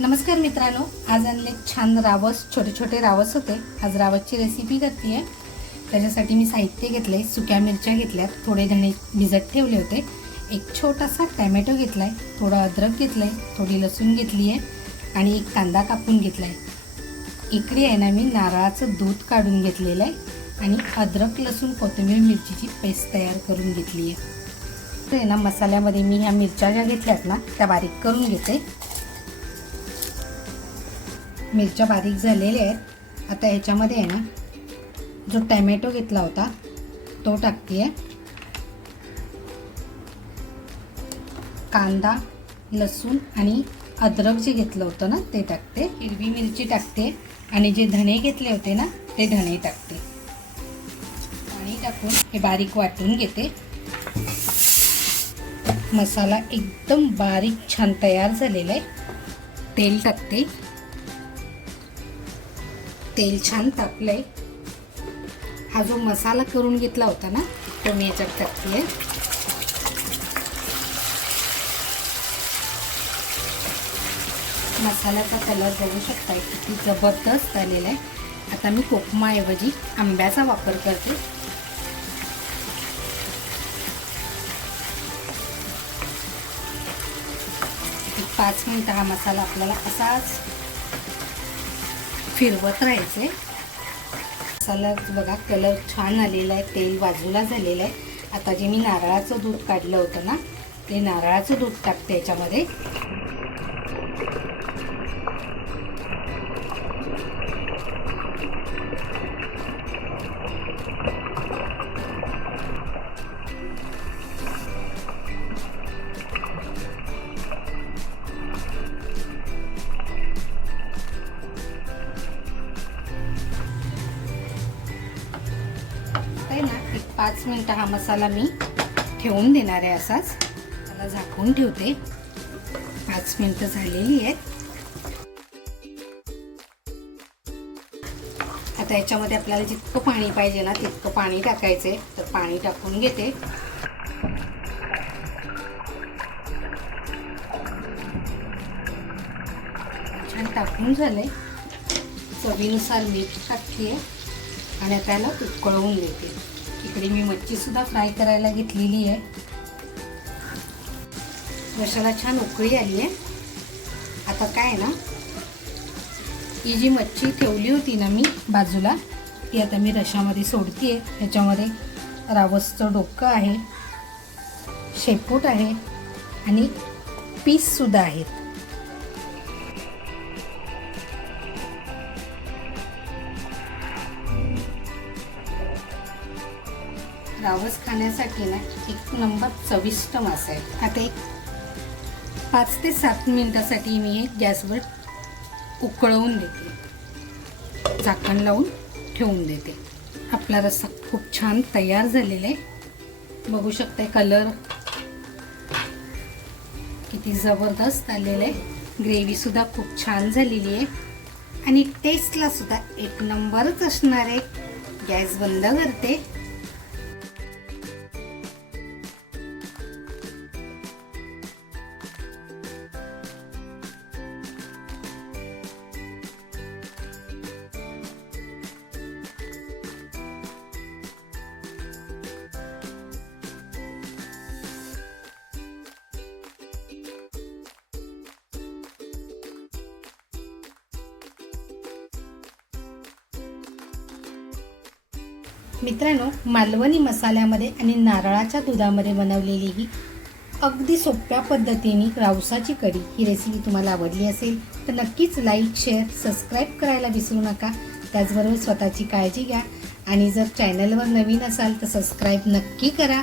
नमस्कार मित्रांनो आज आणले छान रावस छोटे छोटे रावस होते. आज रावसची रेसिपी करते आहे. त्याच्यासाठी मी साहित्य घेतले सुक्या मिरच्या घेतल्यात थोडे धणे भिजत ठेवले होते. एक छोटासा टॅमॅटो घेतला आहे थोडं अद्रक घेतलं आहे थोडी लसूण घेतली आहे आणि एक कांदा कापून घेतला आहे इकडे आहे ना मी नारळाचं दूध काढून घेतलेलं आहे आणि अद्रक लसूण कोथिंबीर मिरचीची पेस्ट तयार करून घेतली आहे. ते ना मसाल्यामध्ये मी ह्या मिरच्या ज्या घेतल्यात ना त्या बारीक करून घेते. मिरच्या बारीक झालेल्या आहेत. आता ह्याच्यामध्ये आहे ना जो टॅमॅटो घेतला होता तो टाकते कांदा लसूण आणि अद्रक जे घेतलं होतं ना ते टाकते. हिरवी मिरची टाकते. आणि जे धणे घेतले होते ना ते धणे टाकते. पाणी टाकून हे बारीक वाटून घेते. मसाला एकदम बारीक छान तयार झालेला आहे. तेल टाकते. तेल छान तापलंय. हा जो मसाला करून घेतला होता ना तो मी याच्यात टाकते मसाल्याचा कलर बघू शकताय किती जबरदस्त आलेला आहे. आता मी कोकमाऐवजी आंब्याचा वापर करते. एक पाच मिनटं हा मसाला आपल्याला असाच फिरवत राहायचे. मसाला बघा कलर छान आलेला आहे तेल बाजूला झालेलं आहे. आता जे मी नारळाचं दूध काढलं होतं ना ते नारळाचं दूध टाकते याच्यामध्ये. पाच मिनटं हा मसाला मी ठेवून देणार आहे असाच. त्याला झाकून ठेवते. पाच मिनटं झालेली आहेत. आता याच्यामध्ये आपल्याला जितकं पाणी पाहिजे ना तितकं पाणी टाकायचे. तर पाणी टाकून घेते. छान टाकून झालंय चवीनुसार मीठ टाकते. आणि त्याला उकळवून देते. इकडे मी मच्छीसुद्धा फ्राय करायला घेतलेली आहे. मसाला छान उकळी आली आहे. आता काय आहे ना ही जी मच्छी ठेवली होती ना मी बाजूला ती आता मी रशामध्ये सोडते ह्याच्यामध्ये रावसचं डोकं आहे शेपूट आहे आणि पीससुद्धा आहेत. रावस खाण्यासाठी ना एक नंबर चविष्ट मासा आहे. आता एक पाच ते सात मिनटासाठी मी एक गॅसवर उकळवून देते. झाकण लावून ठेवून देते. आपला रस्सा खूप छान तयार झालेला आहे. बघू शकताय कलर किती जबरदस्त आलेलं आहे. ग्रेव्हीसुद्धा खूप छान झालेली आहे. आणि टेस्टलासुद्धा एक नंबरच असणार आहे. गॅस बंद करते. मित्रांनो मालवणी मसाल्यामध्ये आणि नारळाच्या दुधामध्ये बनवलेली ही अगदी सोप्या पद्धतीने रावसाची कढी ही रेसिपी तुम्हाला आवडली असेल तर नक्कीच लाईक शेअर सबस्क्राईब करायला विसरू नका. त्याचबरोबर स्वतःची काळजी घ्या आणि जर चॅनलवर नवीन असाल तर सबस्क्राईब नक्की करा.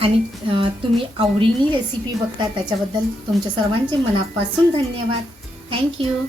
आणि तुम्ही आवडीनी रेसिपी बघता त्याच्याबद्दल तुमच्या सर्वांचे मनापासून धन्यवाद. थँक्यू